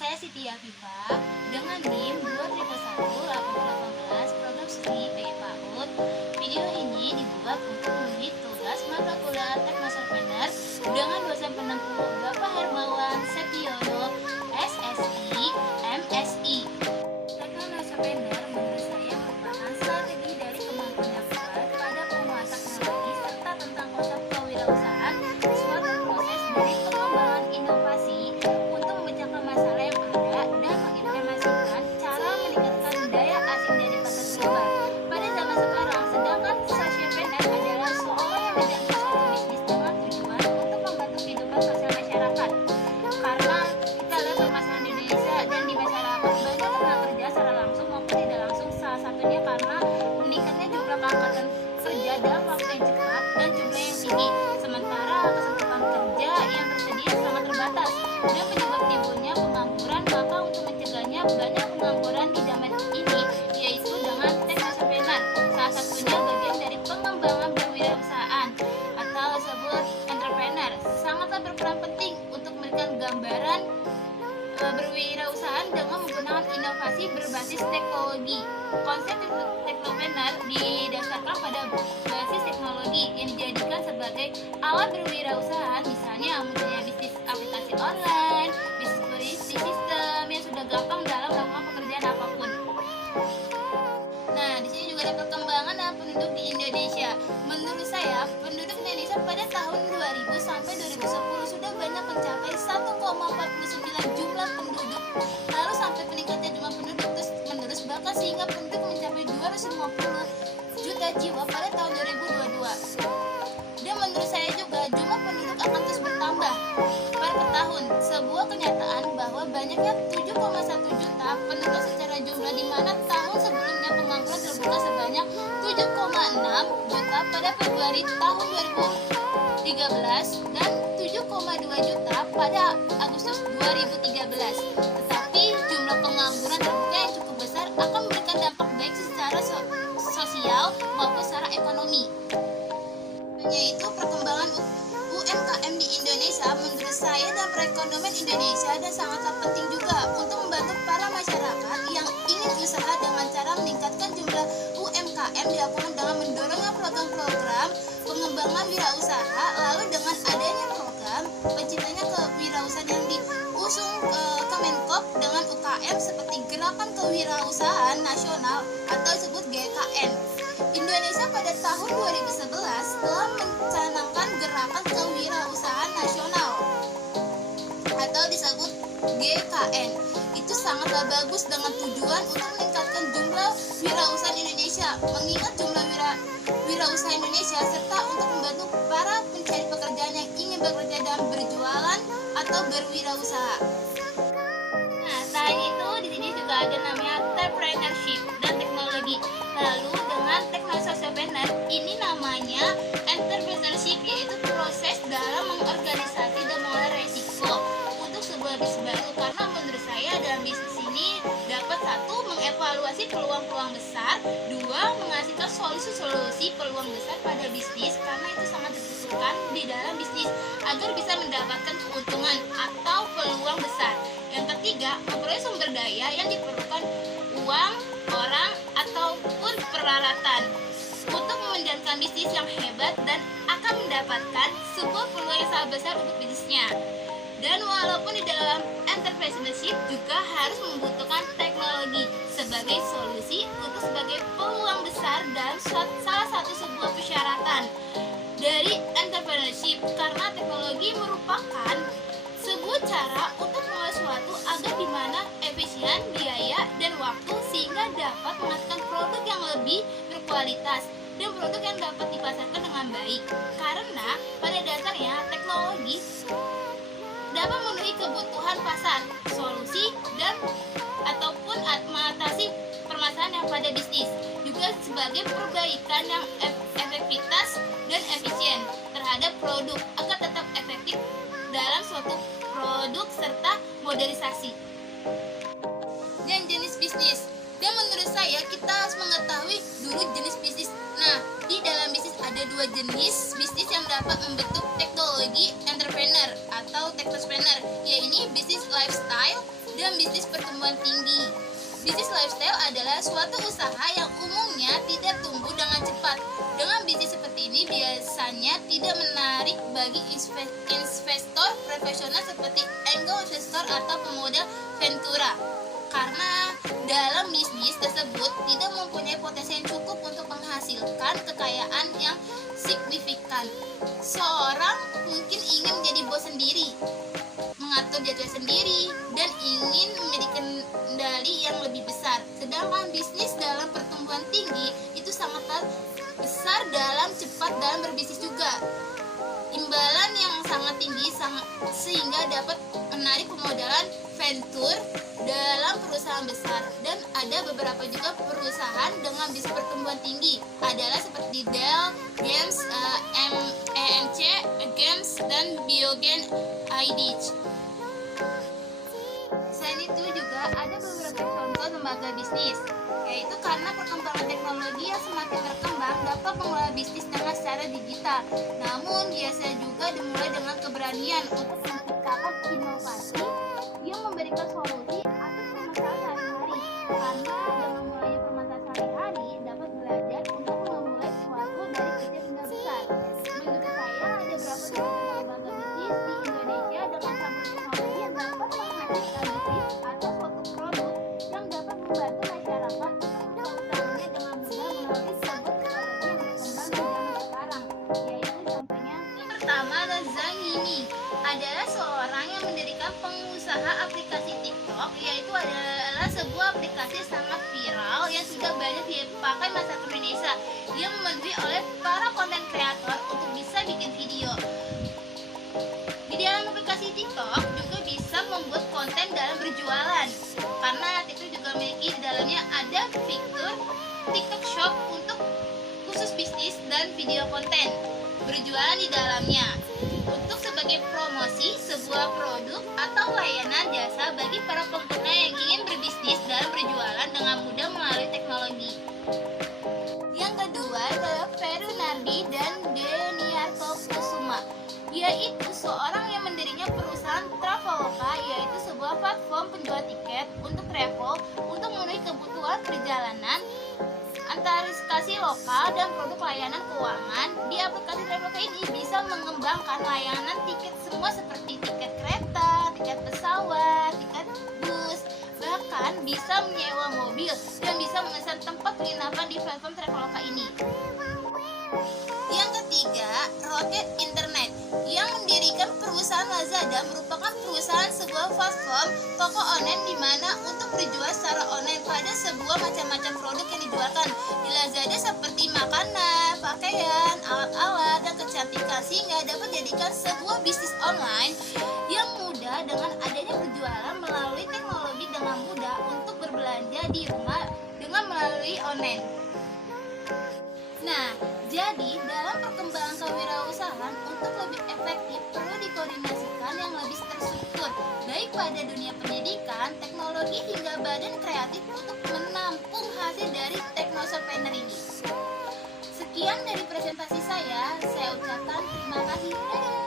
Saya Siti Afifa dengan NIM 2001-818 program studi PI PAUD. Video ini dibuat untuk memenuhi tugas mata kuliah Teknoservener dengan dosen penempuh Bapak Hermawan Setiono, SSI, MSI. Teknoservener menurut saya merupakan strategi dari kemampuan dakwah pada penguasa teknologi serta tentang konsep kewirausahaan, suatu proses dari pengembangan inovasi untuk memecahkan masalah yang ada dan mengimplementasikan cara meningkatkan daya asing dari pasar global. Pada zaman sekarang, sedangkan socialpreneur adalah seorang yang menjalankan suatu bisnis dengan tujuan untuk membantu kehidupan sosial masyarakat. Karena kita lihat permasalahan di Indonesia dan di masyarakat banyak tenaga kerja secara langsung maupun tidak langsung, salah satunya karena meningkatnya jumlah angkatan kerja dalam waktu yang cepat dan jumlah yang tinggi, sementara kesempatan kerja yang tersedia sangat terbatas dan penyebab timbulnya pengangguran. Maka untuk mencegahnya banyak pengangguran di zaman ini, yaitu dengan teknoservener, salah satunya bagian dari pengembangan berwirausahaan atau disebut entrepreneur, sangatlah berperan penting untuk memberikan gambaran berwirausahaan dengan menggunakan inovasi berbasis teknologi. Konsep teknoservener didasarkan pada basis teknologi yang dijadikan sebagai alat berwirausahaan, misalnya munculnya bisnis aplikasi online, bisnis sistem yang sudah gampang dalam melakukan pekerjaan apapun. Nah, di sini juga ada perkembangan penduduk di Indonesia. Menurut saya, penduduk Indonesia pada tahun 2000 sampai 2010 sudah banyak mencapai 1,49 jumlah penduduk. Lalu sampai peningkatnya jumlah penduduk terus-menerus, bahkan sehingga penduduk mencapai 250 juta jiwa pada tahun 2022. Dan menurut saya juga jumlah penduduk akan terus bertambah per tahun. Sebuah kenyataan bahwa banyaknya 7,1 juta penduduk secara jumlah, di mana tahun sebelumnya pengangguran terbuka sebanyak 7,6 juta pada Februari tahun 2013 dan 7,2 juta pada Agustus 2013. Tetapi jumlah pengangguran terbuka yang cukup besar akan memberikan dampak baik secara sosial maupun secara ekonomi, yaitu perkembangan UMKM di Indonesia. Menurut saya dan perekonomian Indonesia dan sangatlah penting juga untuk membantu para masyarakat yang ingin usaha dengan cara meningkatkan jumlah UMKM dilakukan dengan mendorongnya program-program pengembangan wirausaha. Lalu dengan adanya program penciptanya kewirausahaan yang diusung Kemenkop dengan UKM seperti Gerakan Kewirausahaan Nasional atau disebut GKN. Indonesia pada tahun 2011 telah mencanangkan Gerakan Kewirausahaan Nasional atau disebut GKN. Itu sangatlah bagus dengan tujuan untuk meningkatkan jumlah wirausaha Indonesia, mengingat jumlah wirausaha Indonesia serta untuk membantu para pencari pekerjaan yang ingin bekerja dalam berjualan atau berwirausaha. Nah, selain itu di sini juga ada namanya entrepreneurship dan teknologi. Lalu dengan teknoservener ini namanya entrepreneurship, yaitu proses dalam mengorganisasi dan mengolah resiko untuk sebuah bisnis baru. Karena menurut saya dalam bisnis ini dapat satu, mengevaluasi peluang-peluang besar, dua, menghasilkan solusi-solusi peluang besar pada bisnis karena itu sangat dibutuhkan di dalam bisnis agar bisa mendapatkan keuntungan atau peluang besar. Yang ketiga, memperoleh sumber daya yang diperlukan, uang, orang, ataupun peralatan untuk menjalankan bisnis yang hebat dan akan mendapatkan sebuah peluang yang sangat besar untuk bisnisnya. Dan walaupun di dalam entrepreneurship juga harus membutuhkan teknologi sebagai solusi untuk sebagai peluang besar dalam salah satu sebuah persyaratan dari entrepreneurship, karena teknologi merupakan sebuah cara untuk memulai suatu agar dimana efisien biaya dan waktu sehingga dapat menghasilkan produk yang lebih berkualitas dan produk yang dapat dipasarkan dengan baik. Karena pada dasarnya teknologi dapat memenuhi kebutuhan pasar, solusi dan ataupun mengatasi permasalahan yang pada bisnis, juga sebagai perbaikan yang efektivitas dan efisien terhadap produk agar tetap efektif dalam suatu produk serta modernisasi. Dan jenis bisnis. Dan menurut saya kita harus mengetahui dulu jenis bisnis. Nah, di dalam bisnis ada dua jenis bisnis yang dapat membentuk teknologi entrepreneur atau technospreneur, yaitu bisnis lifestyle dan bisnis pertumbuhan tinggi. Bisnis lifestyle adalah suatu usaha yang umumnya tidak tumbuh dengan cepat. Dengan bisnis seperti ini biasanya tidak menarik bagi investor profesional seperti angel investor atau pemodal ventura. Karena dalam bisnis tersebut tidak mempunyai potensi yang cukup untuk menghasilkan kekayaan yang signifikan. Seorang mungkin ingin menjadi bos sendiri, mengatur jadwal sendiri, dan ingin memiliki kendali yang lebih besar. Sedangkan bisnis dalam pertumbuhan tinggi itu sangat besar dalam cepat dalam berbisnis juga. Imbalan yang sangat tinggi sehingga dapat menarik pemodalan venture dalam perusahaan besar. Dan ada beberapa juga perusahaan dengan bisnis pertumbuhan tinggi adalah seperti Dell Games, EMC Games, dan Biogen IDC. Selain itu juga ada beberapa contoh lembaga bisnis, yaitu karena perkembangan teknologi yang semakin berkembang dapat mengelola bisnis dengan secara digital. Namun biasanya juga dimulai dengan keberanian untuk menciptakan inovasi yang memberikan solusi atas permasalahan sehari-hari. Karena dengan mulai permasalahan sehari-hari dapat belajar untuk memulai sesuatu dari kecil hingga besar. Menurut saya ada beberapa lembaga bisnis di Indonesia dengan campur teknologi yang dapat menghasilkan bisnis atau suatu produk yang dapat membantu masyarakat untuk mengetahuinya dengan mudah melalui sebuah teknologi yang berkembang di zaman sekarang, yaitu contohnya yang pertama adalah Zhang Yiming, adalah seorang yang mendirikan pengusaha aplikasi TikTok, yaitu adalah sebuah aplikasi sangat viral yang sudah banyak dipakai masyarakat Indonesia yang memenuhi oleh para konten kreator untuk bisa bikin video. Di dalam aplikasi TikTok juga bisa membuat konten dalam berjualan, karena TikTok juga memiliki di dalamnya ada fitur TikTok Shop untuk khusus bisnis dan video konten berjualan di dalamnya untuk sebagai promosi sebuah produk atau layanan jasa bagi para pengguna yang ingin berbisnis dan berjualan dengan mudah melalui teknologi. Yang kedua adalah Ferunardi dan Deniarto Kusuma, yaitu seorang yang mendirikan perusahaan Traveloka, yaitu sebuah platform penjual tiket untuk travel untuk memenuhi kebutuhan perjalanan antarskasi lokal dan produk layanan keuangan. Di aplikasi Traveloka ini bisa mengembangkan layanan tiket semua seperti tiket kereta, tiket pesawat, tiket bus, bahkan bisa menyewa mobil dan bisa memesan tempat penginapan di platform Traveloka ini. Yang ketiga, Rocket Internet yang mendirikan perusahaan Lazada merupakan perusahaan sebuah platform toko online di mana untuk berjual secara online pada sebuah macam-macam produk yang dijualkan di Lazada seperti makanan, pakaian, alat-alat, dan kecantikan, sehingga dapat dijadikan sebuah bisnis online yang mudah dengan adanya berjualan melalui teknologi dengan mudah untuk berbelanja di rumah dengan melalui online. Nah, jadi dalam perkembangan kewirausahaan untuk lebih efektif perlu dikoordinasikan yang lebih terstruktur, baik pada dunia pendidikan, teknologi hingga badan kreatif untuk menampung hasil dari teknoserpreneur ini. Sekian dari presentasi saya ucapkan terima kasih. Dadah.